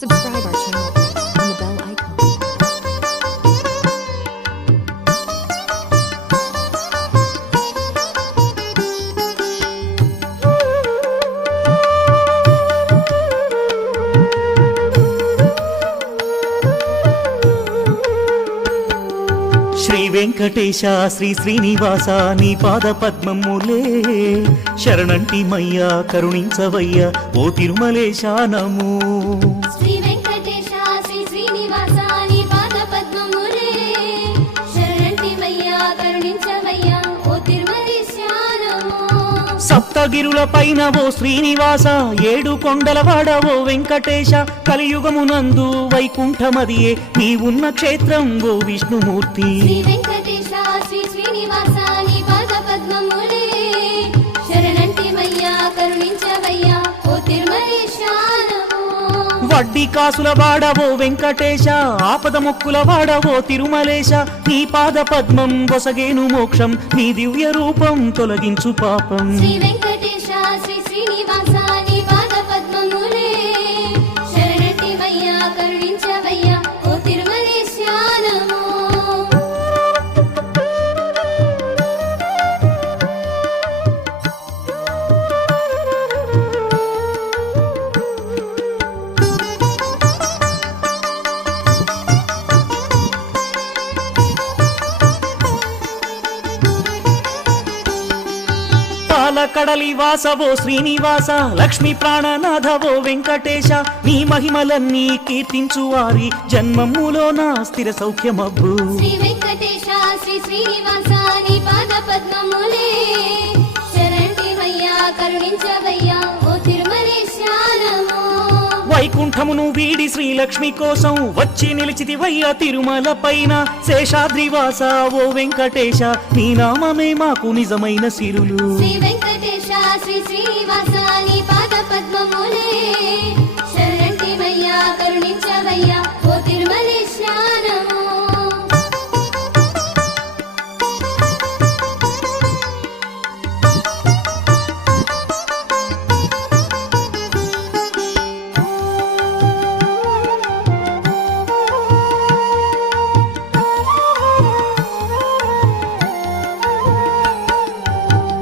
Subscribe our channel on the bell icon. Shri Venkatesha Shri Srinivasa నీ పాద పద్మములే శరణంటి మయ్యా కరుణించవయ్యా ఓ తిరుమలేశ నమో. శ్రీ వెంకటేశ శ్రీ శ్రీనివాస నీ పాద పద్మములే శరణంటిమయ్యా కరుణించవయ్యా ఓ తిరుమలేశ నమో. సప్తగిరుల పైన ఓ శ్రీనివాస ఏడు కొండల వాడ ఓ వెంకటేశ కలియుగమునందు వైకుంఠమదియే నీ ఉన్న క్షేత్రం ఓ విష్ణుమూర్తి. శ్రీ వెంకటేశ శ్రీ శ్రీనివాస నీ పాద పద్మములే శరణంటిమయ్యా కరుణించవయ్యా ఓ తిరుమలేశ నమో. వడ్డీ కాసుల వాడవో వెంకటేశ ఆపద మొక్కుల వాడవో తిరుమలేశ నీ పాద పద్మం బొసగేను మోక్షం నీ దివ్య రూపం తొలగించు పాపం. శ్రీ వెంకటేశ శ్రీ శ్రీనివాస నీ పాద పద్మములే శరణంటిమయ్యా కరుణించవయ్యా ఓ తిరుమలేశ నమో. పాలకడలి వాసవో శ్రీనివాస లక్ష్మీ ప్రాణనాథవో వెంకటేశ నీ మహిమలన్నీ కీర్తించు వారి జన్మములోన స్థిర సౌఖ్యమబ్బు. శ్రీ వెంకటేశ శ్రీ శ్రీనివాస నీ పాద పద్మములే శరణంటిమయ్యా కరుణించవయ్యా ఓ తిరుమలేశ నమో. వైకుంఠమును వీడి శ్రీలక్ష్మి కోసం వచ్చి నిలిచితివయ్య తిరుమల పైన శేషాద్రివాస ఓ వెంకటేశ నీ నామమే మాకు నిజమైన సిరులు. శ్రీ వెంకటేశ శ్రీ శ్రీనివాస నీ పాద పద్మములే శరణంటిమయ్యా కరుణించవయ్యా ఓ తిరుమలేశ నమో.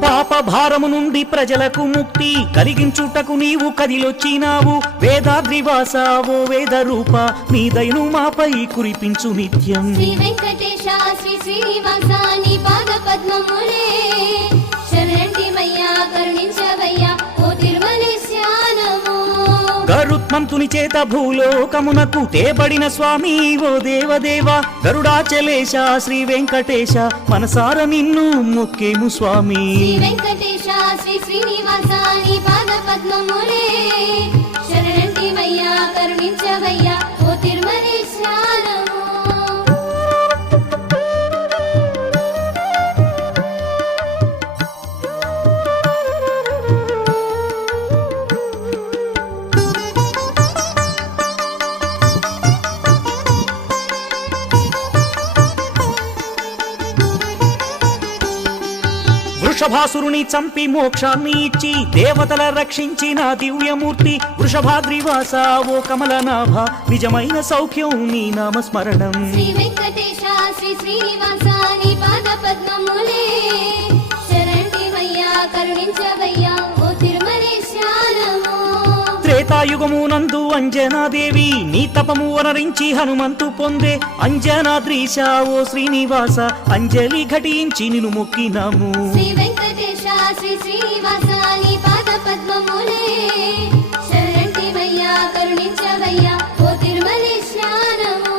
పాప భారము నుండి ప్రజలకు ముక్తి కలిగించుటకు నీవు కదిలొచ్చినావు వేదాద్రివాస ఓ వేద రూప నీ దయను మాపై కురిపించు నిత్యం. శ్రీ వెంకటేశ శ్రీ శ్రీనివాస నీ పాద పద్మములే శరణంటిమయ్యా కరుణించవయ్యా ఓ తిరుమలేశ నమో. గరుత్మంతుని చేత భూలోకమునకు తేబడిన స్వామి ఓ దేవదేవ గరుడాచలేశ శ్రీ వెంకటేశ మనసార నిన్ను మొక్కేము స్వామి. శ్రీ వెంకటేశ శ్రీ శ్రీనివాస నీ పాద పద్మములే శరణంటిమయ్యా కరుణించవయ్యా ఓ తిరుమలేశ నమో. వృషభాసురుని చంపి మోక్షాన్ని ఇచ్చి దేవతల రక్షించిన దివ్యమూర్తి వృషభాద్రివాస ఓ కమలనాభ నిజమైన సౌఖ్యం నీ నామస్మరణం. శ్రీ వెంకటేశ శ్రీ శ్రీనివాస నీ పాద పద్మములే శరణంటిమయ్యా కరుణించవయ్యా ఓ తిరుమలేశ నమో. త్రేతాయుగమునందు అంజనాదేవి నీ తపము వనరించి హనుమంతు పొందే అంజనాద్రీశ ఓ శ్రీనివాస అంజలి ఘటించి నిన్ను మొక్కినాము. శ్రీ వెంకటేశ శ్రీ శ్రీనివాస నీ పాద పద్మములే శరణంటిమయ్యా కరుణించవయ్యా ఓ తిరుమలేశ నమో.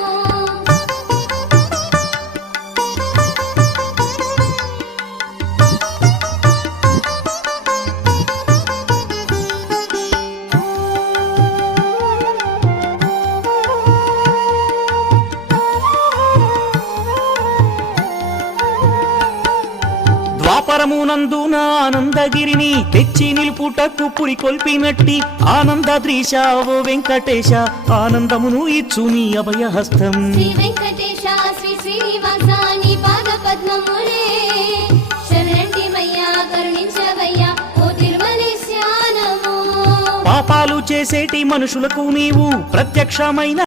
ద్వాపరమునందున ఆనందగిరిని తెచ్చి నిలుపుటకు పురి కొల్పినట్టి ఆనందద్రీశ ఓ వెంకటేశ ఆనందమును ఇచ్చు నీ అభయహస్తం. శ్రీ వెంకటేశ శ్రీ శ్రీనివాస నీ పాద పద్మములే శరణంటిమయ్యా కరుణించవయ్యా ఓ తిరుమలేశ నమో. పాపాలు చేసేటి మనుషులకు నీవు ప్రత్యక్షమైన